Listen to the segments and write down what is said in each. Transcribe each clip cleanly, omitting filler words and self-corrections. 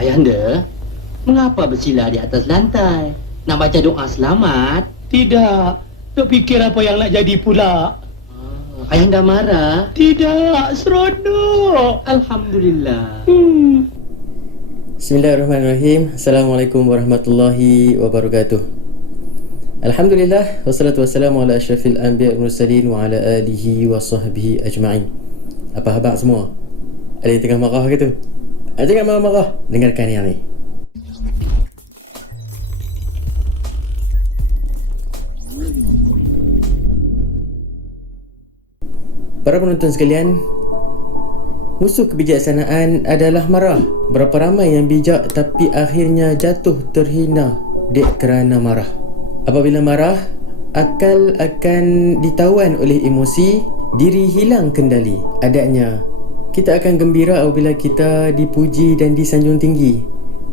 Ayahanda, mengapa bersila di atas lantai? Nak baca doa selamat? Tidak, tak fikir apa yang nak jadi pula. Ayahanda marah? Tidak, seronok. Alhamdulillah. Bismillahirrahmanirrahim. Assalamualaikum warahmatullahi wabarakatuh. Alhamdulillah, wassalatu wassalamu ala asyrafil anbiya wal mursalin wa ala alihi wa sahbihi ajma'in. Apa khabar semua? Ada yang tengah marah ke tu? Jangan marah-marah, dengarkan yang ni. Para penonton sekalian, musuh kebijaksanaan adalah marah. Berapa ramai yang bijak tapi akhirnya jatuh terhina dek kerana marah. Apabila marah, akal akan ditawan oleh emosi, diri hilang kendali. Adatnya, kita akan gembira apabila kita dipuji dan disanjung tinggi.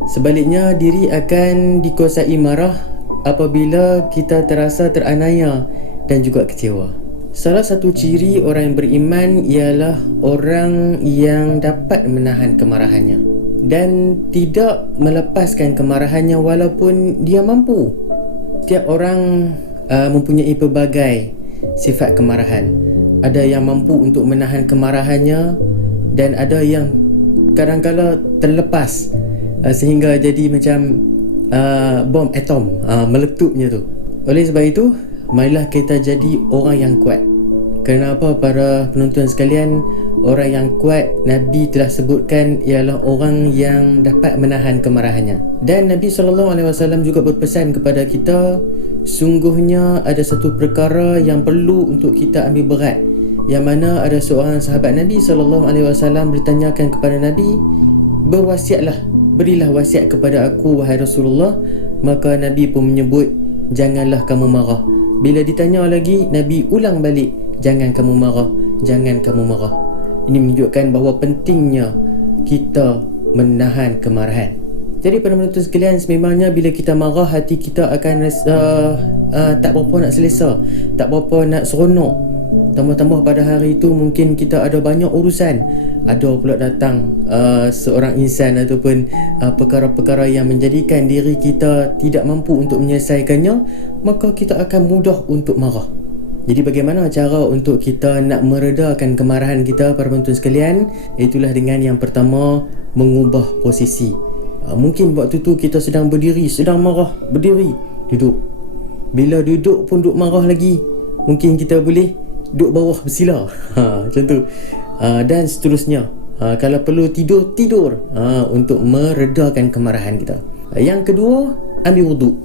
Sebaliknya, diri akan dikuasai marah apabila kita terasa teranaya dan juga kecewa. Salah satu ciri orang yang beriman ialah orang yang dapat menahan kemarahannya dan tidak melepaskan kemarahannya walaupun dia mampu. Setiap orang mempunyai pelbagai sifat kemarahan. Ada yang mampu untuk menahan kemarahannya dan ada yang kadang-kala terlepas sehingga jadi macam bom atom meletupnya tu. Oleh sebab itu, marilah kita jadi orang yang kuat. Kenapa para penonton sekalian, orang yang kuat Nabi telah sebutkan ialah orang yang dapat menahan kemarahannya. Dan Nabi SAW juga berpesan kepada kita, sungguhnya ada satu perkara yang perlu untuk kita ambil berat, yang mana ada seorang sahabat Nabi SAW bertanyakan kepada Nabi, berwasiatlah, berilah wasiat kepada aku wahai Rasulullah. Maka Nabi pun menyebut, janganlah kamu marah. Bila ditanya lagi, Nabi ulang balik, jangan kamu marah, jangan kamu marah. Ini menunjukkan bahawa pentingnya kita menahan kemarahan. Jadi para penonton sekalian, sememangnya bila kita marah, hati kita akan rasa tak berapa nak selesa, tak berapa nak seronok. Tambah-tambah pada hari itu mungkin kita ada banyak urusan. Ada pula datang seorang insan ataupun perkara-perkara yang menjadikan diri kita tidak mampu untuk menyelesaikannya, maka kita akan mudah untuk marah. Jadi bagaimana cara untuk kita nak meredakan kemarahan kita para penonton sekalian? Itulah dengan yang pertama, mengubah posisi. Mungkin waktu tu kita sedang berdiri, sedang marah, berdiri, duduk. Bila duduk pun duduk marah lagi, mungkin kita boleh duduk bawah bersila. Macam tu. Dan seterusnya. Kalau perlu tidur, tidur untuk meredakan kemarahan kita. Yang kedua, ambil wuduk.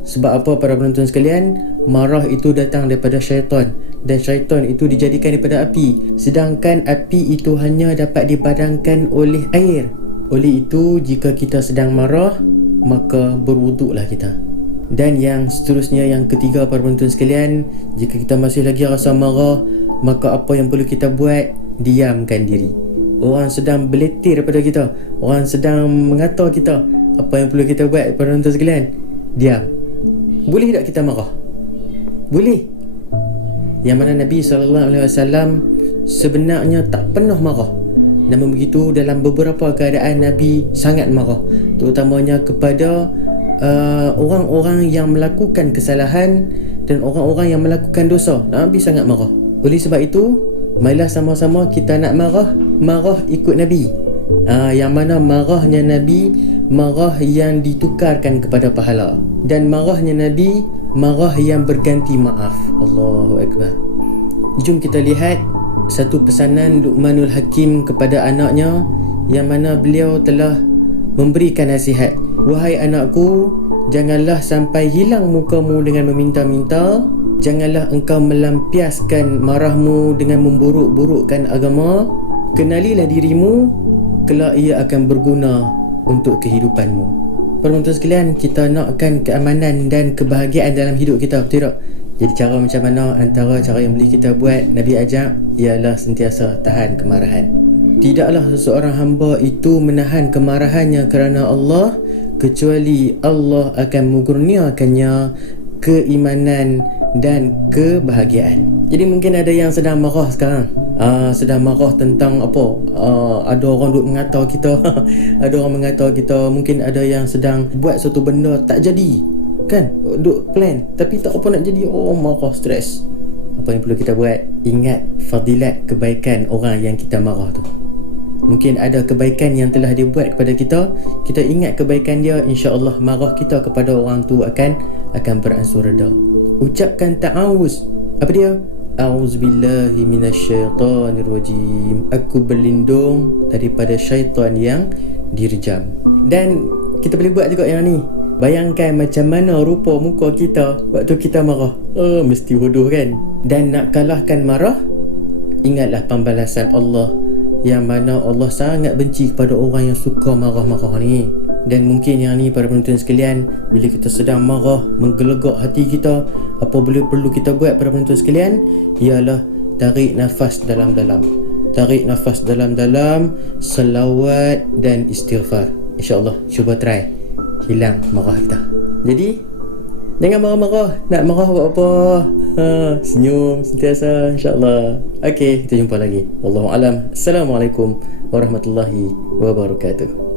Sebab apa para penonton sekalian? Marah itu datang daripada syaitan, dan syaitan itu dijadikan daripada api, sedangkan api itu hanya dapat dipadamkan oleh air. Oleh itu, jika kita sedang marah, maka berwuduklah kita. Dan yang seterusnya, yang ketiga para penonton sekalian, jika kita masih lagi rasa marah, maka apa yang perlu kita buat? Diamkan diri. Orang sedang beletir daripada kita, orang sedang mengata kita, apa yang perlu kita buat para penonton sekalian? Diam. Boleh tak kita marah? Boleh. Yang mana Nabi SAW sebenarnya tak pernah marah. Namun begitu, dalam beberapa keadaan Nabi sangat marah, terutamanya kepada orang-orang yang melakukan kesalahan dan orang-orang yang melakukan dosa. Nabi sangat marah. Oleh sebab itu, marilah sama-sama kita nak marah, marah ikut Nabi. Yang mana marahnya Nabi, marah yang ditukarkan kepada pahala. Dan marahnya Nabi, marah yang berganti maaf. Allahu Akbar. Jom kita lihat satu pesanan Luqmanul Hakim kepada anaknya, yang mana beliau telah memberikan nasihat. Wahai anakku, janganlah sampai hilang mukamu dengan meminta-minta. Janganlah engkau melampiaskan marahmu dengan memburuk-burukkan agama. Kenalilah dirimu, kelak ia akan berguna untuk kehidupanmu. Penonton sekalian, kita nakkan keamanan dan kebahagiaan dalam hidup kita, betul tak? Jadi cara macam mana? Antara cara yang boleh kita buat, Nabi ajak, ialah sentiasa tahan kemarahan. Tidaklah seseorang hamba itu menahan kemarahannya kerana Allah, kecuali Allah akan mengurniakannya keimanan dan kebahagiaan. Jadi mungkin ada yang sedang marah sekarang. Sedang marah tentang apa? Ada orang duk mengata kita. Ada orang mengata kita. Mungkin ada yang sedang buat suatu benda tak jadi. Kan? Duk plan tapi tak apa nak jadi. Oh, marah, stres. Apa yang perlu kita buat? Ingat fadilat kebaikan orang yang kita marah tu. Mungkin ada kebaikan yang telah dia buat kepada kita. Kita ingat kebaikan dia, insya-Allah marah kita kepada orang tu akan beransur reda. Ucapkan ta'awuz. Apa dia? A'udzubillahi minasyaitonirrajim. Aku berlindung daripada syaitan yang direjam. Dan kita boleh buat juga yang ni. Bayangkan macam mana rupa muka kita waktu kita marah. Mesti bodoh kan? Dan nak kalahkan marah, ingatlah pembalasan Allah, yang mana Allah sangat benci kepada orang yang suka marah-marah ni. Dan mungkin yang ni para penonton sekalian, bila kita sedang marah, menggelegak hati kita, apa boleh perlu kita buat para penonton sekalian? Ialah tarik nafas dalam-dalam. Tarik nafas dalam-dalam, selawat dan istighfar. InsyaAllah, cuba try hilang marah kita. Jadi jangan marah-marah. Nak marah buat apa? Senyum sentiasa, insyaAllah. Okey, kita jumpa lagi. Wallahualam. Assalamualaikum warahmatullahi wabarakatuh.